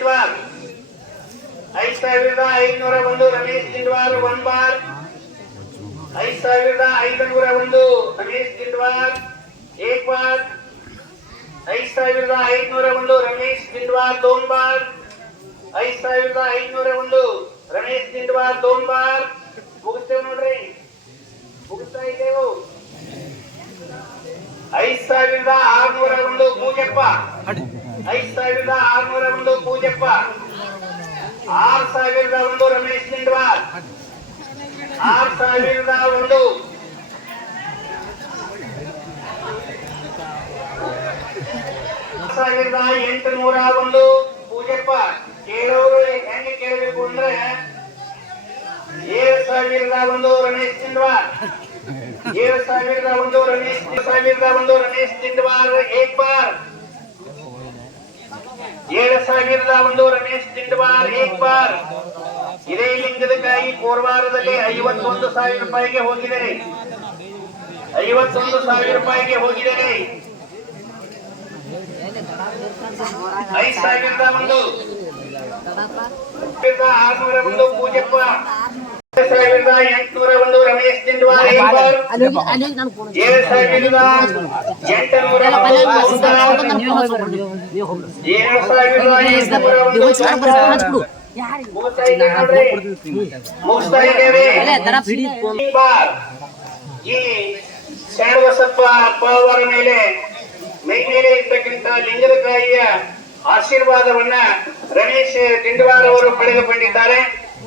ಜಿಂದ್ವಾರ್ 5501 ರಮೇಶ್ ಜಿಂದ್ವಾರ್ 1 ಬಾರ್ 5501 ರಮೇಶ್ ಜಿಂದ್ವಾರ್ 1 ಬಾರ್ 5501 ರಮೇಶ್ ಜಿಂದ್ವಾರ್ 2 ಬಾರ್ 5501 ರಮೇಶ್ ಜಿಂದ್ವಾರ್ 2 ಬಾರ್ ಮುಗಿಸ್ತೇವೆ ನೋಡ್ರಿ ಮುಗಿಸ್ತಾ ಇದ್ದೇವು 5601 ಪೂಜಪ್ಪ 5601 ಪೂಜಪ್ಪ 6001 ರಮೇಶ್ ಜಿಂದ್ವಾರ್ 6001 6801 ಪೂಜಪ್ಪ ಕೇಳೋರು ಹೆಂಗೆ ಕೇಳಬೇಕು ಅಂದ್ರೆ 7001 ರಮೇಶ್ ಜಿಂದ್ವಾರ್ 7001 ರಮೇಶ್ 7001 ರಮೇಶ್ ಜಿಂದ್ವಾರ್ 1 ಬಾರ್ 7001 ರಮೇಶ್ ಜಿಂದ್ವಾರ್ 1 ಬಾರ್ ಇದೇ ಲಿಂಗದ ಕಾಯಿ ಕೋರ್ವಾರದಲ್ಲಿ 51,000 ರೂಪಾಯಿಗೆ ಹೋಗಿದ್ದಾರೆ 51,000 ರೂಪಾಯಿಗೆ ಹೋಗಿದ್ದಾರೆ 5001 601 ಪೂಜಪ್ಪ 7801 ರಮೇಶ್ ಜಿಂದ್ವಾರ್ 1 ಬಾರ್ 7801 ಈ ಶರಣಬಸಪ್ಪ ಅಪ್ಪ ಅವರ ಮೇಲೆ ಮೈ ಮೇಲೆ ಇರ್ತಕ್ಕಂಥ ಲಿಂಗದಕಾಯಿಯ ಆಶೀರ್ವಾದವನ್ನ ರಮೇಶ್ ಜಿಂದ್ವಾರ್ ಅವರು ಪಡೆದುಕೊಂಡಿದ್ದಾರೆ.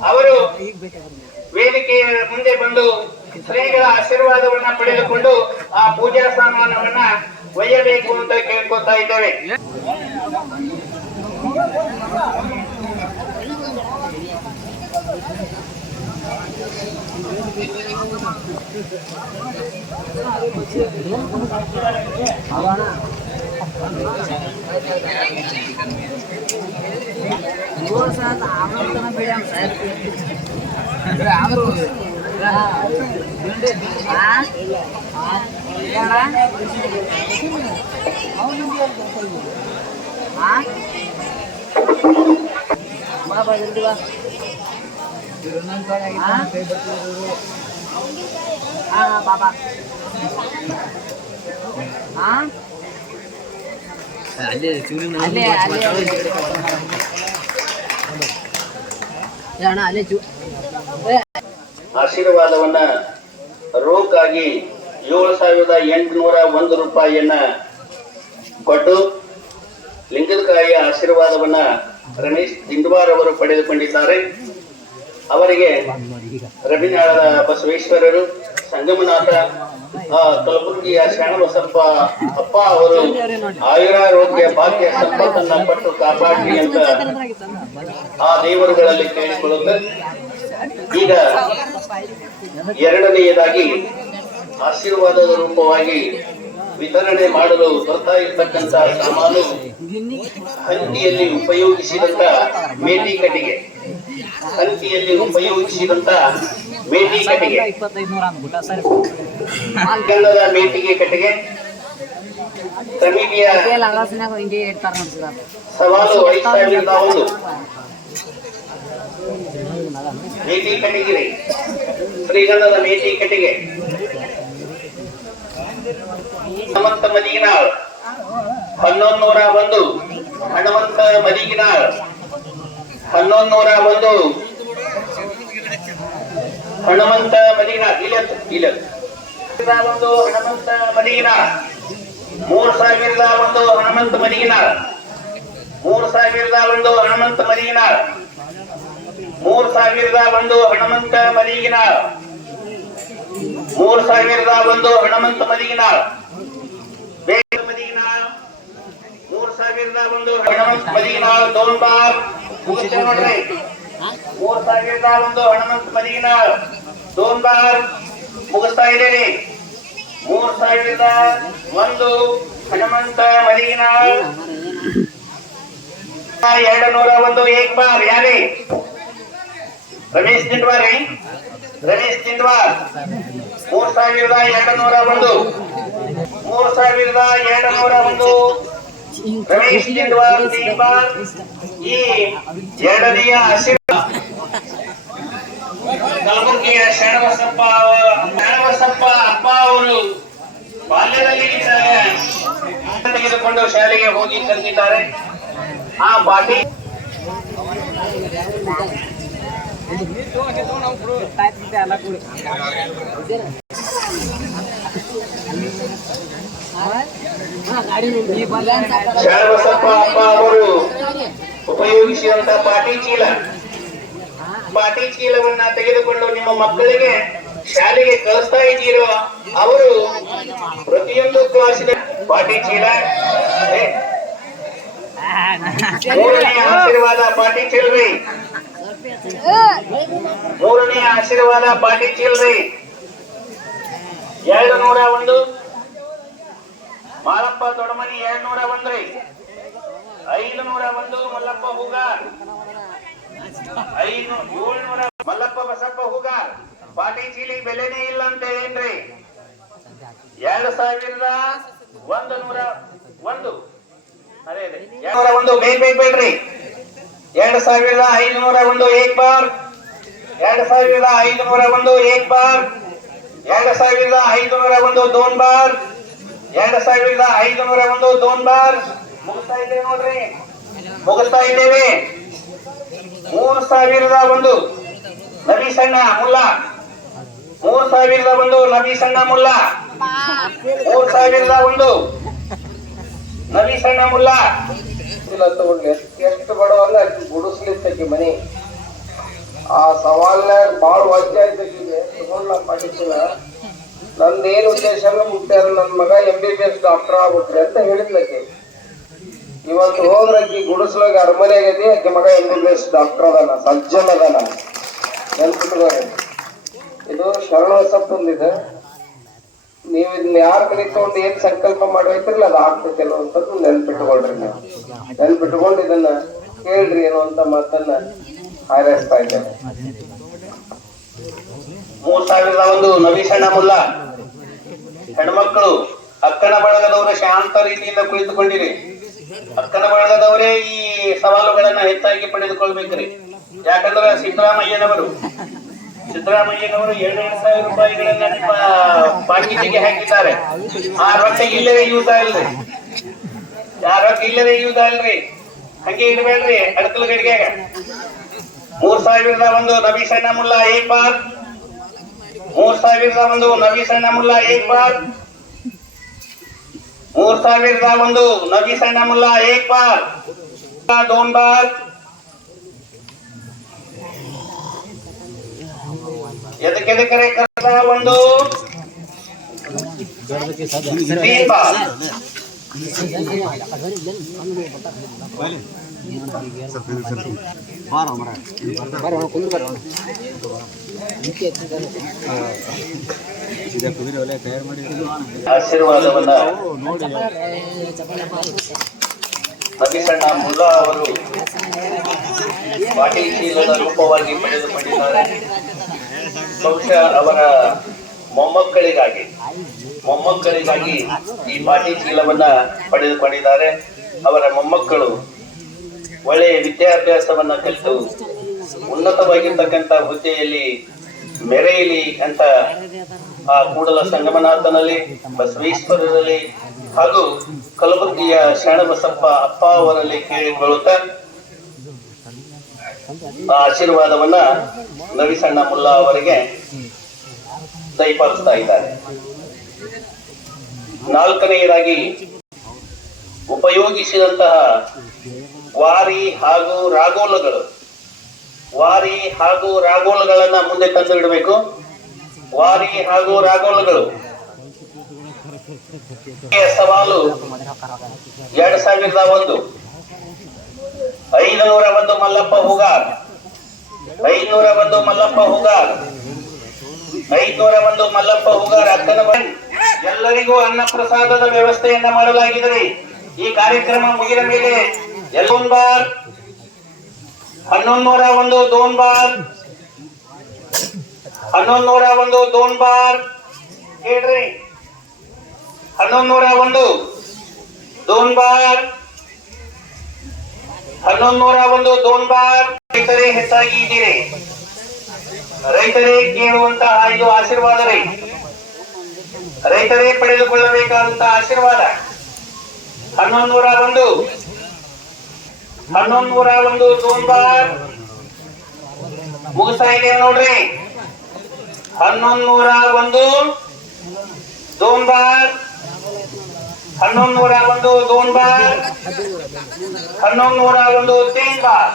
ಅವರು ವೇದಿಕೆಯ ಮುಂದೆ ಬಂದು ಶ್ರೀಗಳ ಆಶೀರ್ವಾದವನ್ನ ಪಡೆದುಕೊಂಡು ಆ ಪೂಜಾ ಸಾಮಾನವನ್ನ ಒಯ್ಯಬೇಕು ಅಂತ ಕೇಳ್ಕೊತಾ ಇದ್ದೇವೆ. बाबा ಆಶೀರ್ವಾದವನ್ನ ರೋಕ್ಕಾಗಿ 7,801 ರೂಪಾಯಿಯನ್ನ ಕೊಟ್ಟು ಲಿಂಗದಕಾಯಿಯ ಆಶೀರ್ವಾದವನ್ನ ರಮೇಶ್ ಜಿಂದ್ವಾರ್ ಅವರು ಪಡೆದುಕೊಂಡಿದ್ದಾರೆ. ಅವರಿಗೆ ರಬಿನಾಳದ ಬಸವೇಶ್ವರರು, ಸಂಗಮನಾಥ, ಕಲಬುರಗಿಯ ಶರಣಬಸಪ್ಪ ಅಪ್ಪ ಅವರು ಆಯುರಾರೋಗ್ಯ ಭಾಗ್ಯ ಸಂಪತ್ತನ್ನ ಪಟ್ಟು ಕಾಪಾಡಲಿ ಅಂತ ಆ ದೇವರುಗಳಲ್ಲಿ ಕೇಳಿಕೊಳ್ಳುತ್ತೆ. ಈಗ ಎರಡನೆಯದಾಗಿ ಆಶೀರ್ವಾದದ ರೂಪವಾಗಿ ವಿತರಣೆ ಮಾಡಲು ಬರ್ತಾ ಇರ್ತಕ್ಕಂಥ ಸಾಮಾನು ಹಂತಿಯಲ್ಲಿ ಉಪಯೋಗಿಸಿದಂತ ಮೇಟಿ ಕಟ್ಟಿಗೆ, ಹಂತಿಯಲ್ಲಿ ಉಪಯೋಗಿಸಿದಂತ ಮೇಟಿ ಕಟ್ಟಿಗೆ, ಗಂಧದ ಮೇಟಿಗೆ ಕಟ್ಟಿಗೆ, ಸಮಿತಿಯ ಸವಾಲು 5,001 ಮೇಟಿ ಕಟ್ಟಿಗೆ, ಶ್ರೀಗಂಧದ ಮೇಟಿ ಕಟ್ಟಿಗೆ, ಹನುಮಂತ ಮದಿಗಿನಾಳ್ 1101 ಹನುಮಂತ ಮದಿಗಿನಾಳ್ 1101 ಹನುಮಂತ ಮದಿಗಿನಾಳ್ ಇಲ್ಲ ಒಂದು ಹನುಮಂತ ಮದಿಗಿನಾಳ್ 3001 ಹನುಮಂತ ಮದಿಗಿನಾಳ್ 3001 ಹನುಮಂತ ಮದಿಗಿನಾಳ್ 3001 ಹನುಮಂತ ಮದಿಗಿನಾಳ್ 3001 ಹನುಮಂತ ಮದಿಗಿನಾಳ್ 3001 ಹನುಮಂತ ಮದಿಗಿನಾಳ್ 2 ಬಾರ್ ಮುಗಿಸ್ತೇವೆ ನೋಡ್ರಿ. 3001 ಹನುಮಂತ ಮದಿಗಿನಾಳ್ 2 ಬಾರ್ ಮುಗಿಸ್ತಾ ಇದ್ದೇನೆ. 3001 ಹನುಮಂತ ಮದಿಗಿನಾಳ್ 201 1 ಬಾರ್ ಯಾರೇ ರಮೇಶ್ ಜಿಂದ್ವಾರ್ ರಮೇಶ್ ಜಿಂದ್ವಾರ್ 3201 3201 ರಮೇಶ್ ಜಿಂಡವಾರ್ ತೀನ್ಬಾರ್ ಈ ಎರಡನೆಯ ಕಲಬುರಗಿಯ ಶರಣಬಸಪ್ಪ ಅಪ್ಪ ಅವರು ಬಾಲ್ಯದಲ್ಲಿ ತೆಗೆದುಕೊಂಡು ಶಾಲೆಗೆ ಹೋಗಿ ಕಲಿತಿದ್ದಾರೆ. ಆ ಪಾಟಿ ಶರಣಬಸಪ್ಪ ಅಪ್ಪ ಅವರು ಉಪಯೋಗಿಸಿದಂತ ಪಾಟಿ ಚೀಲವನ್ನ ತೆಗೆದುಕೊಂಡು ನಿಮ್ಮ ಮಕ್ಕಳಿಗೆ ಶಾಲೆಗೆ ಕಳಿಸ್ತಾ ಇದ್ದೀರೋ ಅವರು ಪ್ರತಿಯೊಂದು ಕ್ಲಾಸಿನ ಪಾಟಿ ಚೀಲ ಮೂರನೆಯ ಆಶೀರ್ವಾದ ಪಾಟಿ ಚೀಲ್ರಿ. ಮೂರನೆಯ ಆಶೀರ್ವಾದ ಪಾಟಿ ಚೀಲ್ರಿ. 201 ಮಾಳಪ್ಪ ದೊಡ್ಡಮನಿ 201 ರೀ. 501 ಮಲ್ಲಪ್ಪ ಹೂಗಾರ್. 700 ಮಲ್ಲಪ್ಪ ಬಸಪ್ಪ ಹೂಗಾರ್. ಪಾಟಿ ಚೀಲಿ ಬೆಲೆನೇ ಇಲ್ಲ ಅಂತ ಏನ್ರಿ? 2101 ಅದೇ 201 ಬೇಡ್ರಿ. 2501 ಏಕ್ ಬಾರ್. 2501 ಏಕ್ ಬಾರ್. 2501 ದೋನ್ ಬಾರ್. 2501 ದೋನ್ ಬಾರ್. ಮುಗಿಸ್ತಾ ಇದ್ದೇವೆ ನೋಡ್ರಿ, ಮುಗಿಸ್ತಾ ಇದ್ದೇವೆ. 3001 ನಬಿ ಸಣ್ಣ ಮುಲ್ಲಾ. 3001 ನಬಿ ಸಣ್ಣ ಮುಲ್ಲಾ. 3001 ನಬಿ ಸಣ್ಣ ಮುಲ್ಲಾ. ತಗೊಂಡ್ಲಿ ಎಷ್ಟು ಬಡವಲ್ಲ ಅಷ್ಟು ಗುಡಿಸ್ಲಿಕ್ಕೆ ಮನಿ. ಆ ಸವಾಲ್ನಾಗ ಬಾಳ ವಾಜ್ಯ ಆಯ್ತಕ್ಕಿದೆ ತಗೊಂಡ್ಲ ಪಾಟಿಸಿಲ್ಲ. ನಂದೇನು ಉದ್ದೇಶ ಮುಟ್ಟ್ಯಾರ ನನ್ ಮಗ MBBS ಡಾಕ್ಟರ್ ಆಗ್ಬಿಟ್ರಿ ಅಂತ ಹೇಳಿದ್ಲಕ್ಕೆ. ಇವತ್ತು ಹೋದ್ರಕ್ಕಿ ಗುಡಿಸ್ಲಾಗ ಅರಮನೆ ಆಗೈತಿ, ಅಕ್ಕಿ ಮಗ MBBS ಡಾಕ್ಟರ್ ಅದಾನ, ಸಜ್ಜನ್ ಅದಾನ. ನೆನ್ಪಿಟ್ಕೋರಿ, ಇದು ಶರಣಬಸಪ್ಪಂದಿದೆ. ನೀವ್ ಇದನ್ನ ಯಾರ ಕಡೆ ತಗೊಂಡು ಏನ್ ಸಂಕಲ್ಪ ಮಾಡಿರ್ತಿರ್ಲ ಅದು ಆಗ್ತೈತಿ ಅನ್ನುವಂಥದ್ದು ನೆನ್ಪಿಟ್ಕೊಳ್ರಿ. ನೀವು ನೆನ್ಪಿಟ್ಕೊಂಡು ಇದನ್ನ ಕೇಳ್ರಿ ಅನ್ನುವಂತ ಮಾತನ್ನ ಹಾರೈಸ್ತಾ ಇದ್ದೇನೆ. 3001 ನಬಿ ಸಣ್ಣ ಮುಲ್ಲಾ. ಹೆಣ್ಮಕ್ಳು ಅಕ್ಕನ ಬಳಗದವರು ಶಾಂತ ರೀತಿಯಿಂದ ಕುಳಿತುಕೊಂಡಿರಿ. ಅಕ್ಕನ ಬಳಗದವರೇ ಈ ಸವಾಲುಗಳನ್ನ ಹೆಚ್ಚಾಗಿ ಪಡೆದುಕೊಳ್ಬೇಕ್ರಿ. ಯಾಕಂದ್ರೆ ಸಿದ್ದರಾಮಯ್ಯನವರು 2,000 ರೂಪಾಯಿಗಳನ್ನ ನಿಮ್ಮ ಪಾಕಿಟಿಗೆ ಹಾಕಿದ್ದಾರೆ. ಆ ರೊಕ್ಕ ಇಲ್ಲವೇ ಯೂಸ್ ಆಗಲ್ರಿ. ಆ ರೊಕ್ಕ ಇಲ್ಲವೇ ಯೂಸ್ ಆಗಲ್ರಿ. ಹಂಗೆ ಇಡಬೇಡ್ರಿ ಅಡಕಲು ಗಡಿಗ್ಯಾಗ. 3001 ನಬಿ ಸಣ್ಣ ಮುಲ್ಲಾ ಏಕ್ ಬಾರ್. 3001 ನಬಿ ಸಣ್ಣ ಮುಲ್ಲಾ ಏಕ್ ಬಾರ್. 3001 ನಬಿ ಸಣ್ಣ ಮುಲ್ಲಾ ಏಕ್ ಬಾರ್. दोन बार. ಎದಕ್ಕೆ ಕರ್ತ ಒಂದು 3 ಬಾರ್. ಆಶೀರ್ವಾದವನ್ನ ನಬಿ ಸಣ್ಣ ಮುಲ್ಲಾ ಅವರು ಪಾಟಿ ಚೀಲದ ರೂಪವಾಗಿ ಪಡೆದುಕೊಂಡಿದ್ದಾರೆ. ಬಹುಶಃ ಅವರ ಮೊಮ್ಮಕ್ಕಳಿಗಾಗಿ ಈ ಪಾಟಿ ಚೀಲವನ್ನ ಪಡೆದುಕೊಂಡಿದ್ದಾರೆ. ಅವರ ಮೊಮ್ಮಕ್ಕಳು ಒಳ್ಳೆಯ ವಿದ್ಯಾಭ್ಯಾಸವನ್ನ ಕಲಿತು ಉನ್ನತವಾಗಿರ್ತಕ್ಕಂಥ ಹುದ್ದೆಯಲ್ಲಿ ಮೆರೆಯಲಿ ಅಂತ ಆ ಕೂಡಲ ಸಂಗಮನಾಥನಲ್ಲಿ, ಬಸವೇಶ್ವರರಲ್ಲಿ ಹಾಗೂ ಕಲಬುರಗಿಯ ಶರಣಬಸಪ್ಪ ಅಪ್ಪ ಅವರಲ್ಲಿ ಕೇಳಿಕೊಳ್ಳುತ್ತಾ ಆ ಆಶೀರ್ವಾದವನ್ನ ನಬಿ ಸಣ್ಣ ಮುಲ್ಲಾ ಅವರಿಗೆ ದಯಪಾಲಿಸ್ತಾ ಇದ್ದಾರೆ. 4ನೆಯದಾಗಿ ಉಪಯೋಗಿಸಿದಂತಹ ವಾರಿ ಹಾಗೂ ರಾಗೋಲಗಳನ್ನ ಮುಂದೆ ತಂದು ಇಡಬೇಕು. ವಾರಿ ಹಾಗೂ ರಾಗೋಲಗಳು ಸವಾಲು 2001 501 ಮಲ್ಲಪ್ಪ ಹೂಗಾರ್. 501 ಮಲ್ಲಪ್ಪ ಹೂಗಾರ್. 501 ಮಲ್ಲಪ್ಪ ಹೂಗಾರ್. ಅಕ್ಕನ ಎಲ್ಲರಿಗೂ ಅನ್ನ ಪ್ರಸಾದದ ವ್ಯವಸ್ಥೆಯನ್ನ ಮಾಡಲಾಗಿದೆ. ಈ ಕಾರ್ಯಕ್ರಮ ಮುಗಿದ ಮೇಲೆ 1 ಬಾರ್. 1101 2 ಬಾರ್. 1101 2 ಬಾರ್. ಹೇಳ್ರಿ 1101 2 ಬಾರ್. 1101 2 ಬಾರ್. ರೈತರೇ ಹೆಚ್ಚಾಗಿ ಇದ್ದೀರಿ. ರೈತರೇ ಕೇಳುವಂತಹ ಇದು ಆಶೀರ್ವಾದ ರೀ. ರೈತರೇ ಪಡೆದುಕೊಳ್ಳಬೇಕಾದಂತಹ ಆಶೀರ್ವಾದ. 1101 2 ಬಾರ್ ಮುಗಿಸ್ತಾ ಇದ್ದೇವೆ ನೋಡ್ರಿ. 1101 2 ಬಾರ್ 1101 2 ಬಾರ್ 1101 3 ಬಾರ್.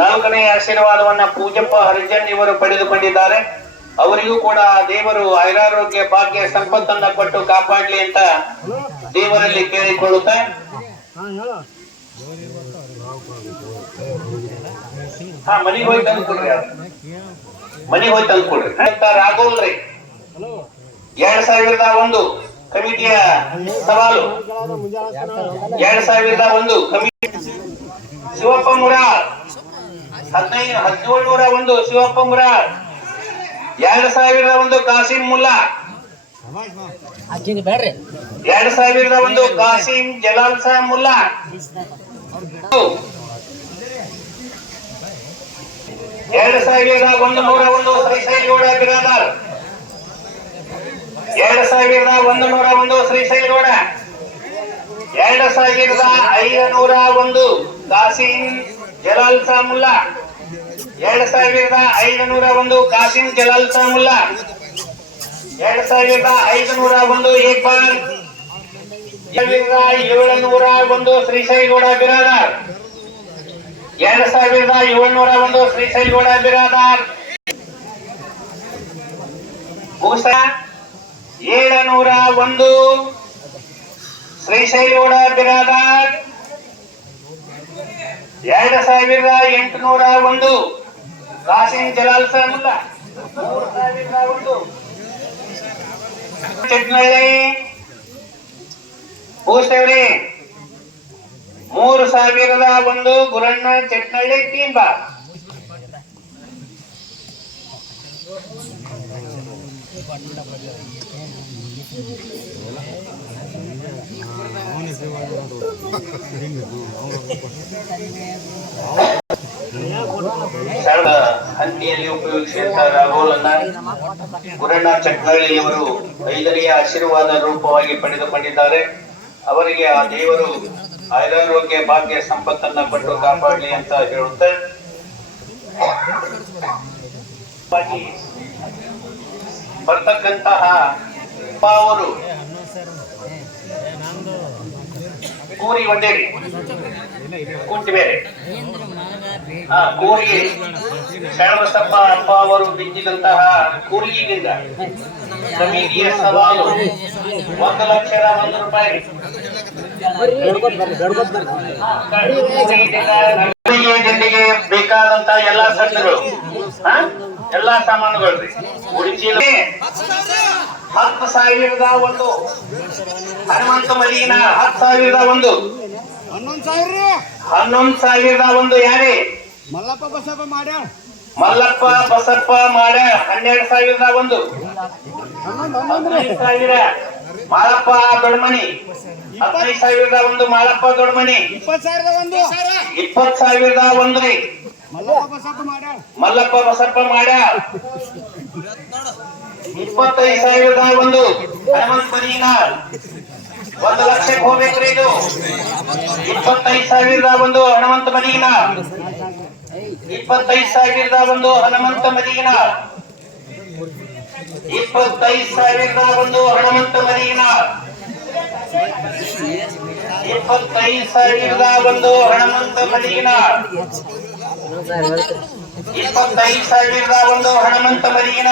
ನಾಲ್ಕನೇ ಆಶೀರ್ವಾದವನ್ನ ಪೂಜಪ್ಪ ಹರಿಜನ್ ಇವರು ಪಡೆದುಕೊಂಡಿದ್ದಾರೆ. ಅವರಿಗೂ ಕೂಡ ದೇವರು ಆಯುರಾರೋಗ್ಯ ಭಾಗ್ಯ ಸಂಪತ್ತನ್ನ ಕೊಟ್ಟು ಕಾಪಾಡ್ಲಿ ಅಂತ ದೇವರಲ್ಲಿ ಕೇಳಿಕೊಳ್ಳುತ್ತಾ ಮನೆಗೆ ಹೋಗಿ ತಂದ್ಕೊಡ್ರಿ. ಮನೆಗೆ ಹೋಗಿ ತಂದ್ಕೊಡ್ರಿ ಅಂತ ರಾಘೋಲ್ ರೀ. 2001 ಕಮಿಟಿಯ ಸವಾಲು. 2001 ಕಮಿಟಿ ಶಿವಪ್ಪ ಮುರಾರ್. 1701 ಶಿವಪ್ಪ ಮುರಾರ್. 2001 ಕಾಸಿಂ ಮುಲ್ಲಾ. 2001 ಕಾಸಿಂ ಜಲಾಲ್ ಸಾ ಮುಲ್ಲಾ. 2101 ಶ್ರೀಶೈಲಗೌಡ ಬಿರಾದಾರ್. 2101 ಶ್ರೀಶೈಲಗೌಡ. 2501 ಕಾಸಿಂ ಜಲಾಲ್ ಸಾ ಮುಲ್ಲಾ. 2501 ಕಾಸಿಂ ಜಲಾಲ್ ಸಾ ಮುಲ್ಲಾ. 2501 ಏಕ್ ಬಾರ್. 701 ಶ್ರೀಶೈಲಗೌಡ ಬಿರಾದಾರ್. 2701 ಶ್ರೀಶೈಲಗೌಡ ಬಿರಾದಾರ್. 701 ಶ್ರೀಶೈಲಗೌಡ ಬಿರಾದಾರ್. 2801 ಕಾಸಿಂ ಜಲಾಲ್ ಸಾ ಮುಲ್ಲಾ. 3001 ಚಟ್ನಳ್ಳಿ. ಮುಗಿಸ್ತೇವ್ರಿ. 3001 ಗುರಣ್ಣ ಚಟ್ನಳ್ಳಿ ಟೀಮ್ ಬಾರ್. ಹಂತಿಯಲ್ಲಿ ಉಪಯೋಗಿಸಿದಂತ ರಾಘೋಲನ್ನ ಗುರಣ್ಣ ಚಟ್ನಳ್ಳಿಯವರು 5ನೇ ಆಶೀರ್ವಾದ ರೂಪವಾಗಿ ಪಡೆದುಕೊಂಡಿದ್ದಾರೆ. ಅವರಿಗೆ ಆ ದೇವರು ಆಯುರಾರೋಗ್ಯ ಭಾಗ್ಯ ಸಂಪತ್ತನ್ನ ಕೊಟ್ಟು ಕಾಪಾಡಲಿ ಅಂತ ಹೇಳುತ್ತೆ. ಬರ್ತಕ್ಕಂತಹ ಅವರು ಕೂರಿ ಒಂದೇರಿ ಕುಂಟಿ ಬೇರೆ ಕೂರಿಗೆ ಶರಣಬಸಪ್ಪ ಅಪ್ಪ ಅವರು ಬಿದ್ದಿದಂತಹ ಕೂರ್ಗಿಯಿಂದ ಸಮಿತಿಯ ಸವಾಲು 1,01,000 ರೂಪಾಯಿ. ಜನರಿಗೆ ಬೇಕಾದಂತ ಎಲ್ಲಾ ಸಣ್ಣಗಳು ಎಲ್ಲಾ ಸಾಮಾನುಗಳು ರೀ. ಉಡುಚಿಲ 10,001 ಹನುಮಂತ ಮಲಿನ 10,001 11,001 ಯಾರೇ ಮಲ್ಲಪ್ಪ ಬಸಪ್ಪ ಮಾಡ್ಯಾಳ. ಮಲ್ಲಪ್ಪ ಬಸಪ್ಪ ಮಾಡ 12,001 15,000 ಮಾಳಪ್ಪ ದೊಡ್ಡಮನಿ. 15,001 ಮಾಳಪ್ಪ ದೊಡ್ಡಮನಿ. 20,001 ರೀ ಮಲ್ಲಪ್ಪ ಬಸಪ್ಪ ಮಾಡ್ಯಾಳ. ಮಲ್ಲಪ್ಪ ಬಸಪ್ಪ ಮಾಡ್ಯಾಳ. 25,001 ಹನುಮಂತ ಮನಿನ 1 ಲಕ್ಷಕ್ಕೆ ಹೋಗ್ಬೇಕ್ರಿ ಇದು. 25,001 ಹನುಮಂತ ಮನಿನ. 25,001 ಹನುಮಂತ ಮನಿನ. 25,001 ಹನುಮಂತ ಮನಿನ. 25,001 ಹನುಮಂತ ಮನಿನ. 25,001 ಹನುಮಂತ ಮನಿನ.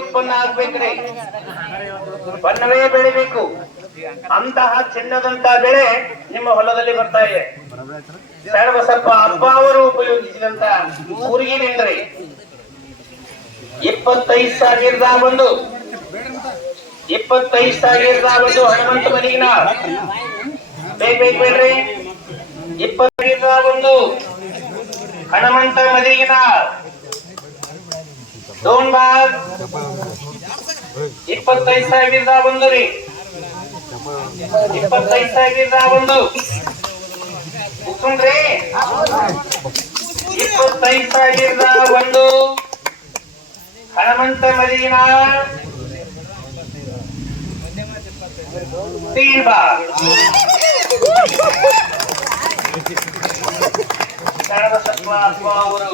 ಉತ್ಪನ್ನ ಆಗ್ಬೇಕ್ರಿ. ಬಣ್ಣವೇ ಬೆಳಿಬೇಕು. ಅಂತಹ ಚಿನ್ನದಂತ ಬೆಳೆ ನಿಮ್ಮ ಹೊಲದಲ್ಲಿ ಬರ್ತಾ ಇದೆ. ಶರಣಬಸಪ್ಪ ಅಪ್ಪ ಅವರು ಉಪಯೋಗಿಸಿದಂತ ಕೂರಿಗಿನಿಂದ್ರಿ 25,001 25,001 ಹನುಮಂತ ಮನಿನ. ಬೇಡ್ರಿ 20,001 ಹನುಮಂತ ಮದಿಗಿನ. 2 ಬಾರ್ 25,000 ರೀ. 25,000 ಮುಗ್ಸ್ಕೊಂಡ್ರಿ. 25,000 ಹನುಮಂತ ಮದೀನಾ ಶರಣಬಸಪ್ಪ ಅಪ್ಪ ಅವರು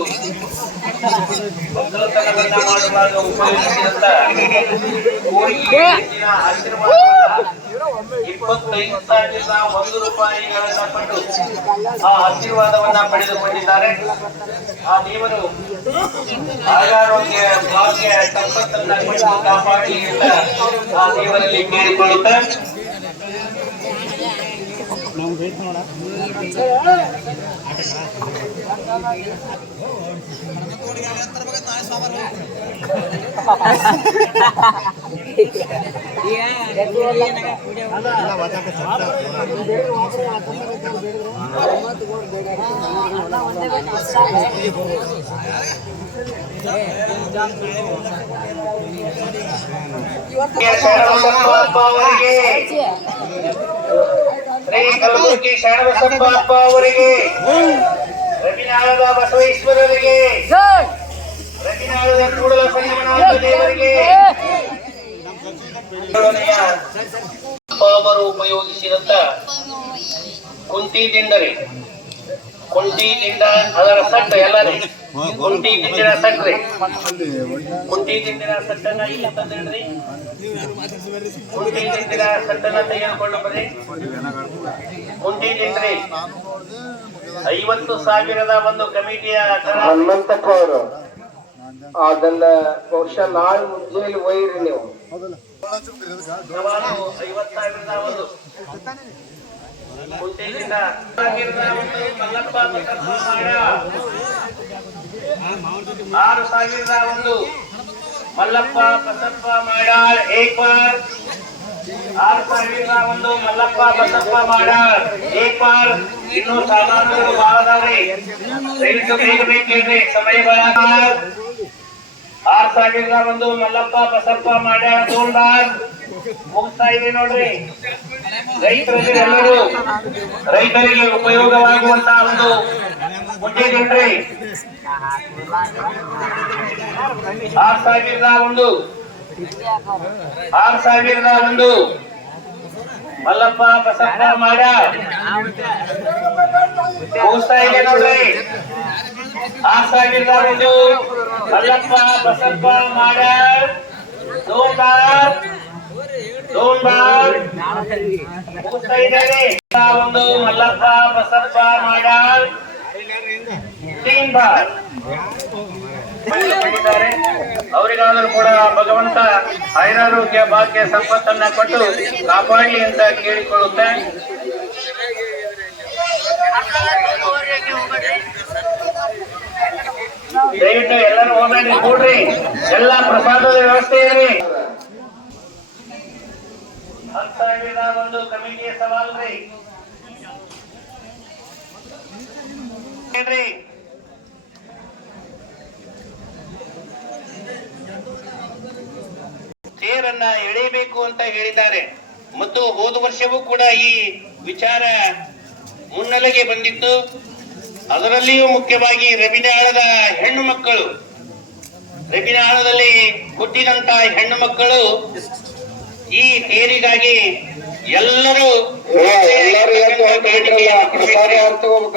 ಒಕ್ಕಲತನವನ್ನ ಮಾಡುವಾಗ ಉಪಯೋಗಿಸಿದಂತ ಕೋರಿಕೆಯ ಹೆಚ್ಚಿನ ಆಶೀರ್ವಾದವನ್ನ 25,001 ರೂಪಾಯಿಗಳನ್ನ ಕೊಟ್ಟು ಆ ಆಶೀರ್ವಾದವನ್ನ ಪಡೆದುಕೊಂಡಿದ್ದಾರೆ. ಆ ದೇವರು ಆರೋಗ್ಯ ಭಾಗ್ಯ ಸಂಪತ್ತನ್ನ ಕೊಟ್ಟು ಕಾಪಾಡಿ ಅಂತ ಆ ದೇವರಲ್ಲಿ ಕೇಳಿಕೊಳ್ಳುತ್ತಾ ಶ್ರೀ ಕಲಬುರ್ಗಿ ಶರಣಬಸಪ್ಪ ಅಪ್ಪ ಅವರಿಗೆ, ರವಿನಾಳದ ಬಸವೇಶ್ವರರಿಗೆ, ರವಿನಾಳದ ಕೂಡಲ ಸಂಗಮನಾಥ ದೇವರಿಗೆ ಅವರು ಉಪಯೋಗಿಸಿದಂತ ಕುಂಟಿ ದಿಂಡರಿ, ಕುಂಟಿ ದಿಂಡ ಅದರ ಸಟ್ಟ ಎಲ್ಲರಿ ಕುಂಟಿ ದಿಂಡಿನ ಸಟ್ರಿ, ಕುಂಟಿ ದಿಂಡಿನ ಸಟ್ಟನ್ನ ಇಲ್ಲಿ ತಂದಿಡ್ರಿ. ಕುಂಟಿ ದಿಂಡಿನ ಸಟ್ಟನ್ನ ತೆಗೆದುಕೊಂಡು ಬರ್ರಿ. ಕುಂಟಿ ದಿಂಡ್ರಿ 50,000 ಕಮಿಟಿಯ ಹನುಮಂತಪ್ಪ ಅವರು ಅದನ್ನ ಬಹುಶಃ ನಾಳೆ ಮುಂಜಾನೆ ಒಯ್ಯಿರಿ ನೀವು. 50,000 ಕುಂಟಿಯಿಂದ ಮಲ್ಲಪ್ಪ ಬಸಪ್ಪ ಮಾಡ್ಯಾಳ್. 6,001 ಮಲ್ಲಪ್ಪ ಬಸಪ್ಪ ಮಾಡ್ಯಾಳ್. ಏಕ್ ಬಾರ್ 6,001 ಮಲ್ಲಪ್ಪ ಬಸಪ್ಪ ಮಾಡ್ಯಾಳ್. ಏಕ್ ಬಾರ್. ಇನ್ನು ಸಾಮಾನುಗಳು ಬಹಳ ಅದಾವ್ರಿ, ದಯವಿಟ್ಟು ಬೇಗ ಬೇಕೇಳ್ರಿ, ಸಮಯ ಬಹಳ. 6,001 ಮಲ್ಲಪ್ಪ ಬಸಪ್ಪ ಮಾಡ್ಯಾಳ್. 2 ಬಾರ್ ಮುಗಿಸ್ತಾ ಇದೆ ನೋಡ್ರಿ. ರೈತರಿಗೆ ಎಲ್ಲರೂ ರೈತರಿಗೆ ಉಪಯೋಗವಾಗುವಂತಹ ಒಂದು ಮುಟ್ಟೇನ್ರಿ. 6,001 ಮಲ್ಲಪ್ಪ ಬಸಪ್ಪ ಮಾಡ್ಯಾಳ್. ಮುಗಿಸ್ತಾ ಇದೆ ನೋಡ್ರಿ. 6,001 ಮಲ್ಲಪ್ಪ ಬಸಪ್ಪ ಮಾಡ್ಯಾಳ್. 2 ಬಾರ್ ಮುಗಿಸ್ತಾ ಇದ್ದಾರೆ. 1 ಮಲ್ಲಪ್ಪ ಬಸಪ್ಪ ಮಾಡ್ಯಾಳ್. 3 ಬಾರ್ ಮಾಡಿದ್ದಾರೆ. ಅವರಿಗಾದರೂ ಕೂಡ ಭಗವಂತ ಆಯುರಾರೋಗ್ಯ ಭಾಗ್ಯ ಸಂಪತ್ತನ್ನ ಕೊಟ್ಟು ಕಾಪಾಡಿ ಅಂತ ಕೇಳಿಕೊಳ್ಳುತ್ತೆ. ದಯವಿಟ್ಟು ಎಲ್ಲರೂ ಹೋಗ್ಬೇಡಿ, ಕೂಡ್ರಿ. ಎಲ್ಲಾ ಪ್ರಸಾದದ ವ್ಯವಸ್ಥೆ ಇರ್ರಿ. 10,001 ಕಮಿಟಿಯ ಸವಾಲ್ರಿ. ತೇರನ್ನ ಎಳೆಯಬೇಕು ಅಂತ ಹೇಳಿದ್ದಾರೆ. ಮತ್ತು ಹೋದ ವರ್ಷವೂ ಕೂಡ ಈ ವಿಚಾರ ಮುನ್ನೆಲೆಗೆ ಬಂದಿತ್ತು. ಅದರಲ್ಲಿಯೂ ಮುಖ್ಯವಾಗಿ ರಬಿನಾಳದ ಹೆಣ್ಣು ಮಕ್ಕಳು, ರಬಿನಾಳದಲ್ಲಿ ಹುಟ್ಟಿದಂತ ಹೆಣ್ಣು ಮಕ್ಕಳು ಈ ತೇರಿಗಾಗಿ ಎಲ್ಲರೂ ಮತ್ತು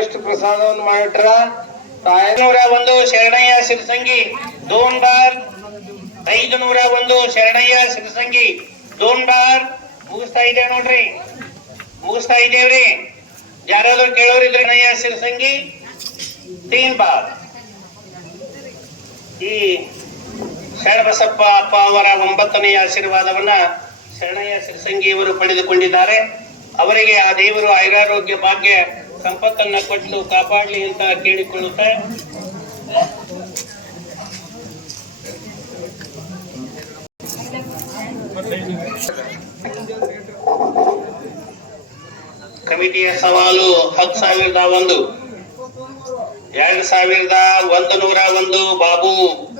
ಎಷ್ಟು ಪ್ರಸಾದವನ್ನು ಮಾಡಿಟ್ರ. 501 ಶರಣಯ್ಯ ಸಿರಸಂಗಿ 2 ಬಾರ್. 501 ಶರಣಯ್ಯ ಸಿರಸಂಗಿ 2 ಬಾರ್. ಮುಗಿಸ್ತಾ ಇದೆ ನೋಡ್ರಿ, ಮುಗಿಸ್ತಾ ಇದ್ದೇವ್ರಿ. ಯಾರಾದ್ರೂ ಕೇಳೋರಿದ್ರೆ ಶರಣಯ್ಯ ಸಿರಸಂಗಿ 3 ಬಾರ್. ಈ ಶರಣಬಸಪ್ಪ ಅಪ್ಪ ಅವರ 9ನೇ ಆಶೀರ್ವಾದವನ್ನ ಶರಣಯ್ಯ ಸಿರಸಂಗಿಯವರು ಪಡೆದುಕೊಂಡಿದ್ದಾರೆ. ಅವರಿಗೆ ಆ ದೇವರು ಆಯುರಾರೋಗ್ಯ ಭಾಗ್ಯ ಸಂಪತ್ತನ್ನ ಕೊಟ್ಟು ಕಾಪಾಡಲಿ ಅಂತ ಕೇಳಿಕೊಳ್ಳುತ್ತೆ. ಕಮಿಟಿಯ ಸವಾಲು 10,001 2101 ಬಾಬು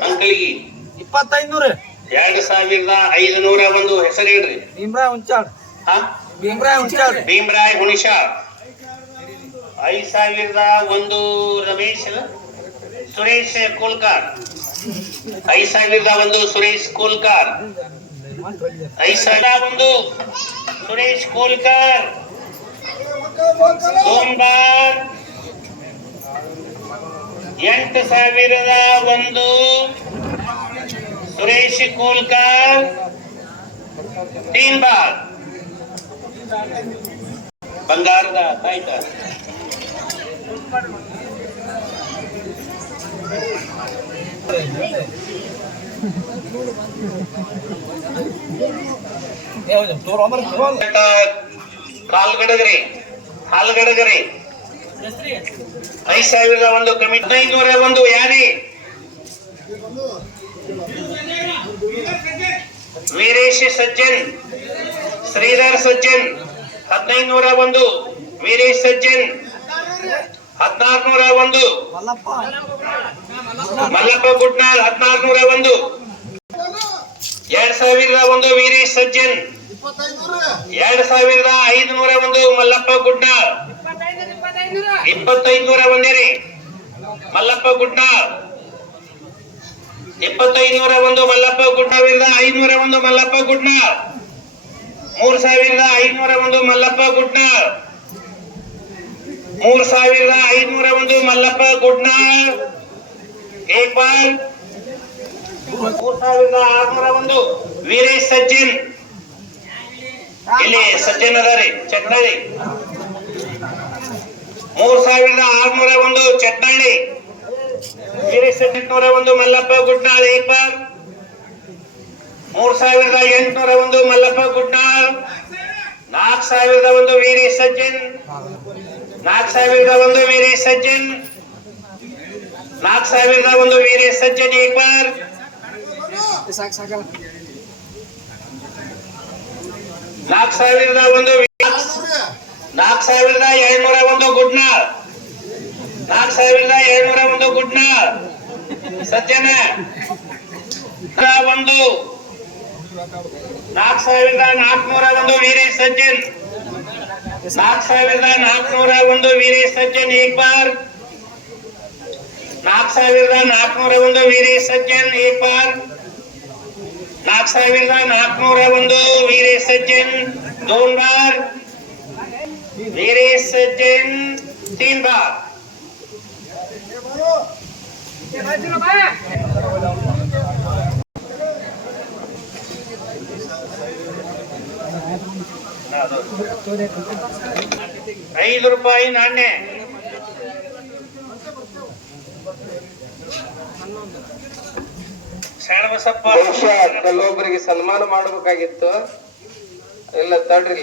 ಅಂಕಲಿಗಿ. 2500 2501 ಹೆಸರು ಹೇಳ್ರಿ. ಭೀಮರಾಯ್ ಹುಂಚಾಳ್. ಹಾ, ಭೀಮರಾಯ್ ಹುಣಿಶಾಳ್. 5001 ರಮೇಶ್ ಸುರೇಶ್ ಕೋಲ್ಕಾರ್. 5001 ಸುರೇಶ್ ಕೋಲ್ಕಾರ್. 5001 ಸುರೇಶ್ ಕೋಲ್ಕಾರ್. 2 ಬಾರ್. 8001 ಸುರೇಶ್ ಕೋಲ್ಕಾರ್. 3 ಬಾರ್. ಬಂಗಾರದ ತಾಯ್ತ. ಕಾಲ್ಗಡಗರಿ 5001 ಕಮಿಟಿ. 1501 ಯಾರಿ ವೀರೇಶ್ ಸಜ್ಜನ್ ಶ್ರೀಧರ್ ಸಜ್ಜನ್. 1501 ವೀರೇಶ್ ಸಜ್ಜನ್. 1601 ಮಲ್ಲಪ್ಪ ಗುಡ್ನಾಳ್. 1601 2001 ವೀರೇಶ್ ಸಜ್ಜನ್. 2501 ಮಲ್ಲಪ್ಪ ಗುಡ್ನಾಳ್. 2501 ಮಲ್ಲಪ್ಪ ಗುಡ್ನಾಳ್. 2501 ಮಲ್ಲಪ್ಪ ಗುಡ್ನಾಳ್. 501 ಮಲ್ಲಪ್ಪ ಗುಡ್ನಾಳ್. 3501 ಮಲ್ಲಪ್ಪ ಗುಡ್ನಾಳ್. 3501 ಮಲ್ಲಪ್ಪ ಗುಡ್ನಾಳ್. एक बार. 3601 ವೀರೇಶ್ ಸಜ್ಜನ್. ಇಲ್ಲಿ ಸಜ್ಜನ್ ಅದಾರಿ ಚಟ್ನಳ್ಳಿ. 3601 ಚಟ್ನಳ್ಳಿ. ವೀರೇಶ್ ಸಜ್ಜನ್. 801 ಮಲ್ಲಪ್ಪ ಗುಡ್ನಾಳ್. एक बार. 3801 ಮಲ್ಲಪ್ಪ ಗುಡ್ನಾಳ್. 4001 ವೀರೇಶ್ ಸಜ್ಜನ್. 4001 ವೀರೇಶ್ ಸಜ್ಜನ್. 4001 ವೀರೇಶ್ ಸಜ್ಜನ್. एक बार. 4001 4201 ಗುಡ್ನಾಳ್. 4201 ಗುಡ್ನಾಳ್ ಸಜ್ಜನ. 4401 ವೀರೇಶ್ ಸಜ್ಜನ್. 4401 ವೀರೇಶ್ ಸಜ್ಜನ್. एक बार. 4401 ವೀರೇಶ್ ಸಜ್ಜನ್. एक बार. 4401 ವೀರೇಶ್ ಸಜ್ಜನ್. 2 बार. ವೀರೇಶ್ ಸಜ್ಜನ್. 3 बार. ₹5 ನಾಣ್ಯ. ಶರಣಬಸಪ್ಪ. ಬಹುಶಃ ಕೆಲವೊಬ್ಬರಿಗೆ ಸನ್ಮಾನ ಮಾಡಬೇಕಾಗಿತ್ತು. ಇಲ್ಲ ತಡ್ರಿ,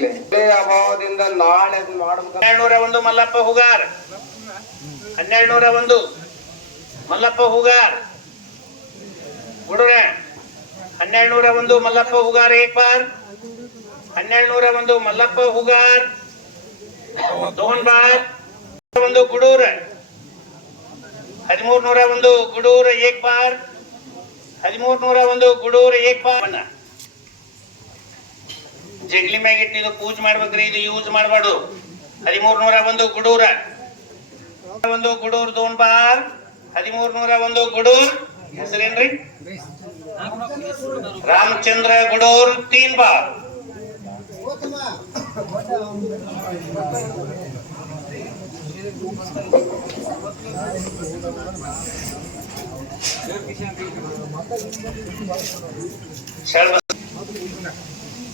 ಅಭಾವದಿಂದ ನಾಳೆ ಮಾಡ್ಬೇಕು. 1201 ಮಲ್ಲಪ್ಪ ಹುಗಾರ್. 1201 ಮಲ್ಲಪ್ಪ ಹುಗಾರ್ ಗುಡುರ. 1201 ಮಲ್ಲಪ್ಪ ಹುಗಾರ್. एक बार. 1201 ಮಲ್ಲಪ್ಪ ಹುಗಾರ್. 2 बार. 1 ಗುಡೂರ. 1301 ಗುಡೂರ. एक बार. 1301 ಗುಡೂರ. एक बार. ಜಗ್ಲಿ ಮ್ಯಾಗ ಇಟ್ಟಿದ್ದು ಪೂಜೆ ಮಾಡ್ಬೇಕ್ರಿ, ಇದು ಯೂಸ್ ಮಾಡಬಾರ್ದು. 1301 ಗುಡೂರ. 1 ಗುಡೂರ್. 2 बार. 1301 ಗುಡೂರ್. ಹೆಸರೇನ್ರಿ? ರಾಮಚಂದ್ರ ಗುಡೂರ್. 3 बार.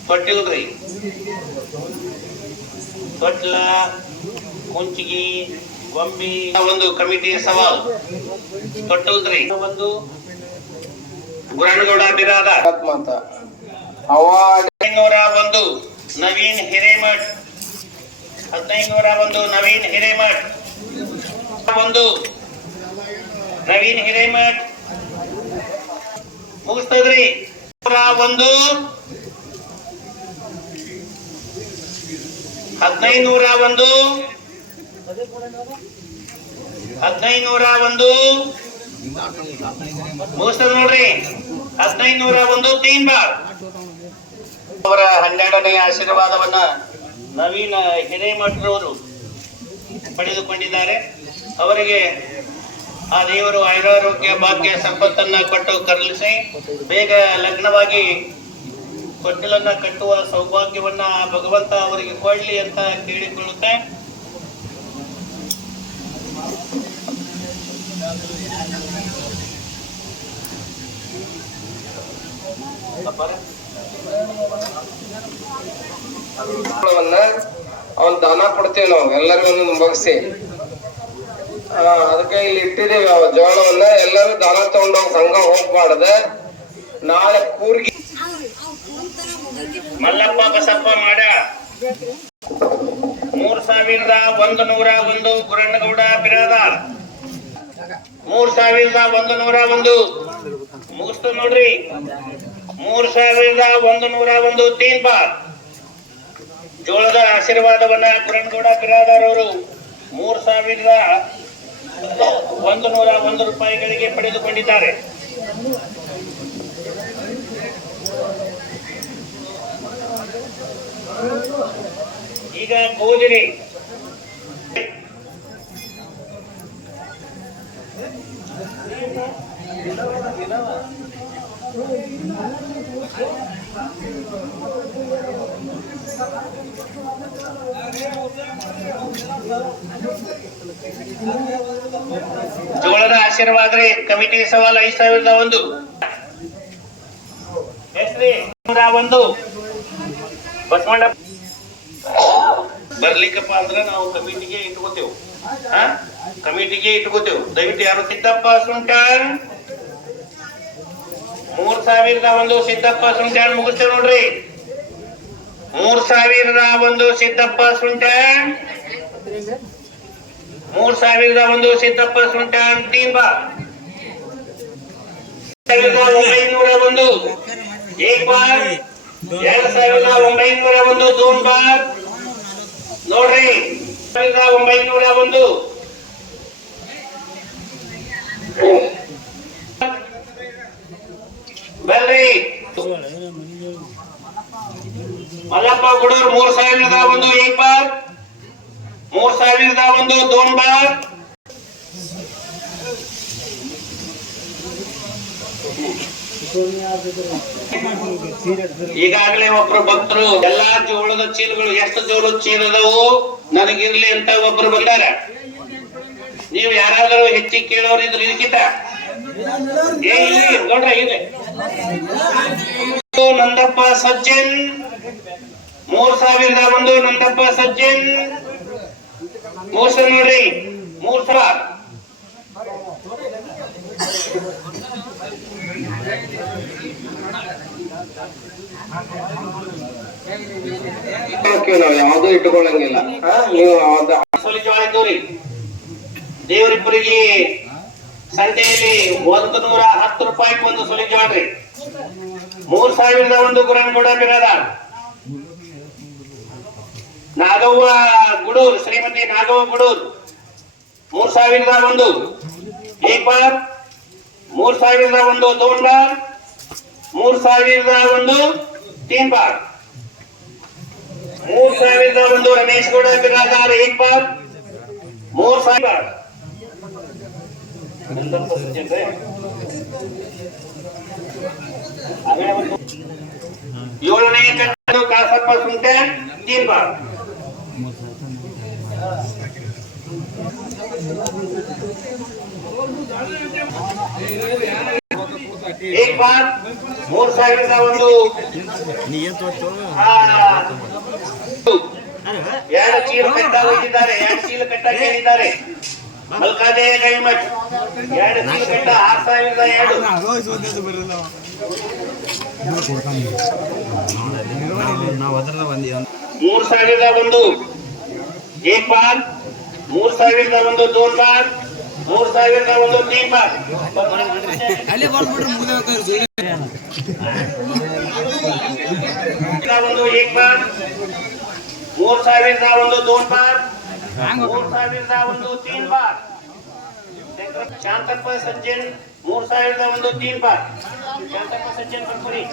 ತೊಟ್ಟಿಲ್ರಿ, ತೊಟ್ಲ, ಕುಂಚಿಗಿ, ಗೊಂಬಿ. ಒಂದು ಕಮಿಟಿಯ ಸವಾಲ್. ತೊಟ್ಟಲ್ರಿ. 1 ಗುರನಗೌಡ ಬಿರಾದ. 1501 ನವೀನ್ ಹಿರೇಮಠ್. 1501 ನವೀನ್ ಹಿರೇಮಠ್. 1 ನವೀನ್ ಹಿರೇಮಠ್. ಮುಗಿಸ್ತದ್ರಿ. 1 1501 1501 ಮುಗಿಸ್ತದ ನೋಡ್ರಿ. 1501 ತೀನ್ ಬಾರ್. ಅವರ 12ನೇ ಆಶೀರ್ವಾದವನ್ನ ನವೀನ ಹಿರೇಮಠರವರು ಪಡೆದುಕೊಂಡಿದ್ದಾರೆ. ಅವರಿಗೆ ಆ ದೇವರು ಆಯುರಾರೋಗ್ಯ ಭಾಗ್ಯ ಸಂಪತ್ತನ್ನ ಕೊಟ್ಟು ಕರುಣಿಸಿ ಬೇಗ ಲಗ್ನವಾಗಿ ತೊಟ್ಟಿಲನ್ನ ಕಟ್ಟುವ ಸೌಭಾಗ್ಯವನ್ನ ಭಗವಂತ ಅವರಿಗೆ ಕೊಡ್ಲಿ ಅಂತ ಕೇಳಿಕೊಳ್ಳುತ್ತೆ. ಅವನ್ ದಾನ ಕೊಡ್ತೀವಿ ನಾವು ಎಲ್ಲರಿಗೂ ಬಗ್ಸಿ. ಅದಕ್ಕೆ ಇಲ್ಲಿ ಇಟ್ಟಿದ್ದೀವಿ ಅವ ಜೋಳವನ್ನ. ಎಲ್ಲರೂ ದಾನ ತಗೊಂಡೋಗ್ ಹಂಗ ಹೋಗ್ಬಾರ್ದ. ನಾಳೆ ಕೂರ್ಗಿ ಮಲ್ಲಪ್ಪ ಬಸಪ್ಪ ಮಾಡ 3101 ಗುರಣ್ಣಗೌಡ ಬಿರಾದಾರ್. 3101 ಮುಗಿಸ್ತು ನೋಡ್ರಿ. 3101 ತೀನ್ ಬಾರ್. ಜೋಳದ ಆಶೀರ್ವಾದವನ್ನ ಗುರಣ್ಣಗೌಡ ಬಿರಾದಾರ್ ಅವರು 3101 ರೂಪಾಯಿಗಳಿಗೆ ಪಡೆದುಕೊಂಡಿದ್ದಾರೆ. ಈಗ ಗೋಧಿರಿ ಜೋಳದ ಆಶೀರ್ವಾದ ರೀ. ಕಮಿಟಿ ಸವಾಲ್ 5001 ಎಷ್ಟ್ರಿ? 101 ಬಸವಣ್ಣ ಬರ್ಲಿಕ್ಕಪ್ಪ ಅಂದ್ರೆ ನಾವು ಕಮಿಟಿಗೆ ಇಟ್ಕೋತೇವ್. ಕಮಿಟಿಗೆ ಇಟ್ಕೋತೇವ್. ದಯವಿಟ್ಟು ಯಾರು ಸಿದ್ದಪ್ಪ ಸುಂಟಾಳ್ 3001 ಸಿದ್ದಪ್ಪ ಸುಂಟಾಳ್ ಮುಗಿಸ್ತೇವ್ ನೋಡ್ರಿ. 3001 ಸಿದ್ದಪ್ಪ ಸುಂಟಾಳ್. 3001 ಸಿದ್ದಪ್ಪ ಸುಂಟಾಳ್ ತೀನ್ ಬಾರ್. 1901 एक बार. 2901 दोन बार ನೋಡ್ರಿ. 2901 ಬರ್ರಿ. ಮಲ್ಲಪ್ಪ ಗುಡೂರ್ 3001 एक बार. 3001 दोन बार. ಈಗಾಗಲೇ ಒಬ್ರು ಭಕ್ತರು ಎಲ್ಲಾ ಜೋಳದ ಚೀಲಗಳು ಎಷ್ಟು ಜೋಳದ ಚೀಲ ಅದಾವು ನನಗಿರ್ಲಿ ಅಂತ ಒಬ್ರು ಬಂದಾರ. ನೀವು ಯಾರಾದ್ರೂ ಹೆಚ್ಚಿಗೆ ಕೇಳೋರು ಇದ್ರು ಇದಕ್ಕಿಂತ ನೋಡ್ರ ಇದೆ. ನಂದಪ್ಪ ಸಜ್ಜನ್ 3001 ನಂದಪ್ಪ ಸಜ್ಜನ್ ಮೋಸ ನೋಡ್ರಿ. 3000 ನಾವು ಯಾವ್ದು ಇಟ್ಕೊಳ್ಳಂಗಿಲ್ಲ. ನೀವು ಸುಲಿಜವಾಯ್ತವ್ರಿ. ದೇವರಿಬ್ಬರಿಗೆ ಸಂತೆಯಲ್ಲಿ 110 ರೂಪಾಯಿಗೆ ಒಂದು ಸುಲಿಜವಾಡ್ರಿ. 3001 ಗುರಣ್ಣಗೌಡ ಬಿರಾದಾರ್. ನಾಗವ್ವ ಗುಡೂರ್ ಶ್ರೀಮತಿ ನಾಗವ್ವ ಗುಡೂರ್ 3001 एक बार. 3001 दोन बार. 3001 तीन बार. 3001 रमेश गौड़ बिरादार एक बार. 3000 बार. ಏಳನೇ ಕಟ್ಟಡ ಕಾಸಪ್ಪ ಸುಂಟೆ 3 बार. एक बार. 3001 ಎರಡು ಚೀಲ ಕಟ್ಟ ಹೋಗಿದ್ದಾರೆ. 2 ಚೀಲ ಕಟ್ಟ ಕೇಳಿದ್ದಾರೆ. ಮಲ್ಕಾಜಯ ಗೈಮಠ್ 2 ಚೀಲ ಕಟ್ಟ 6002. 3001 एक बार. 3001 दोन बार. 3001 तीन बार. 3001 एक बार. 3001 दोन बार. 3001 तीन बार. ಶಾಂತಪ್ಪ ಸಜ್ಜನ್ 3001 3 ಬಾರ್ ಶಾಂತಪ್ಪ ಸಜ್ಜನ್ ಬರ್ಕೊರಿ.